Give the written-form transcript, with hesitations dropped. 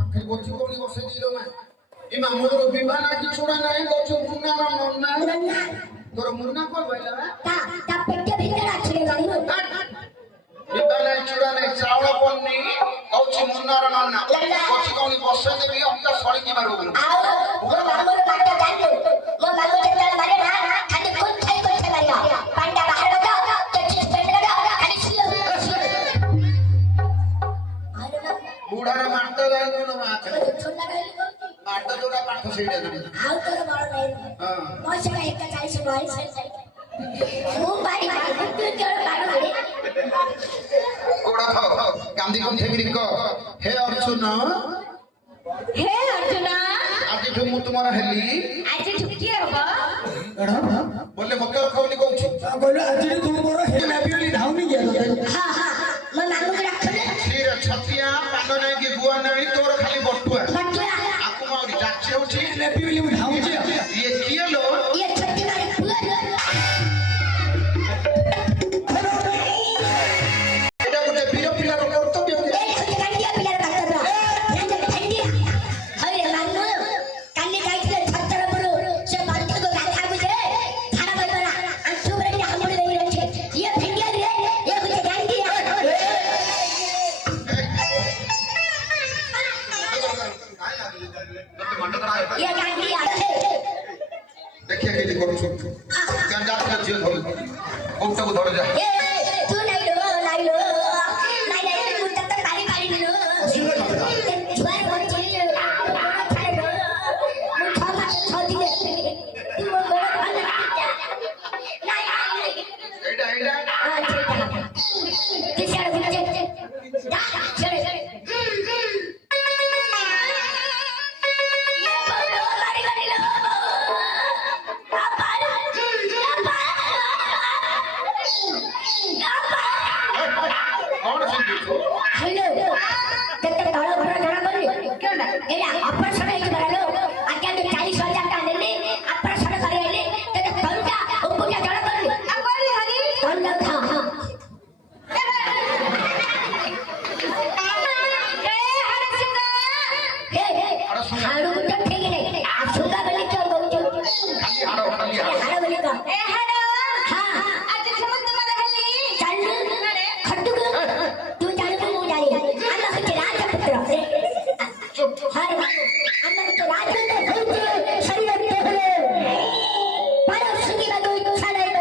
আখে বলছি কোনি বসে দিল না এই মামুর বিবাহ কি ছোড়া নাই বলছো মুন্না মুন্না তোর মুন্না কল বাইলা তা পেটে ভিতরে আছে লাইন বিবাহ নাই ছোড়া নাই চাউল পন্নি কৌছি মুন্না নন্না বলছি কোনি বসে দেবি অন্ত সরি কি মারু আও মো মামুর বাটা জানো মো মামু যেটা মারে না খালি খুদ খাই করতে মারিয়া পান্ডা বাহার দাও তো চিজ পেটে দাও খালি শুয়ে বুড়ারে মারতে যাইতো না মাছ ছোটা গালি মারতে তোরা পাঠ সেইটা দেবে আও তোর বড় নাই পয়সা একটা 40 বয়স ও বাড়ি তুই তোর বাড়ি বাড়ি কোড়া খাও কান্দি কোন থেকে রিক হে অর্জুন আজ ঠুমু তোমার হেলি আজ ছুটি হবো বলে মকর খাওনি কইছি बोलो आज तुम मोर हे नेबियली धाउनी गया हां हां मो मामू को रख ले फिर छतिया पांड नाही कि गुआ नाही तोर खाली बटुआ बटुआ आकु माउरी जाचे होची नेबियली धाउनी ये किए लो ये छुट्टी मारे फुला এটা গোটে বীর পিলার কর্তব্য এই ছুটি কাটিয়া পিলার কাটবা জানতে ঠান্ডিয়া হইরে মামু কালি যাইছিলে ছত্তর পুরো সে বান্তি को गाथा बुझे थारा बलबला आंसू बरे हमरे देई रहे ये ठांडिया रे ये कुछ ठांडिया ये ठांडिया देखिए के करू सब गान जात जियो धर कोटा को धर जा ए तू नाही लो नाही मुंडा तर पाणी पाणी दिलो छुआर बच्ची खाले लो मुठा मास छोदी दे तू गोड़ भाला नाही एडा एडा हां ठीक है किसी और जा चले ये बोलो गाड़ी गाड़ी लो कौन सुन तू हेलो तेरे तोड़ा भरा धरा कर क्यों ना एला अपर सडे के बरालो आके 40,000 का ले अपर सडे करे ले तेरे तोड़ा उपजा धरा कर अपर हरी कौन ना था हां ए हरे सुगा हे हाडू गुट्टा ठीक नहीं आ सुगा बने क्यों बोलू खाली हाडो खाली हाडो हाडू बने का ए हाडू हां आज समझ तुम्हारे हल्ली चल खट्टू तू जाने तू जाने अन्ना के राजपुत्र चुप हर अन्ना के राजपुत्र शरीर के हले परस की बात इच्छा नहीं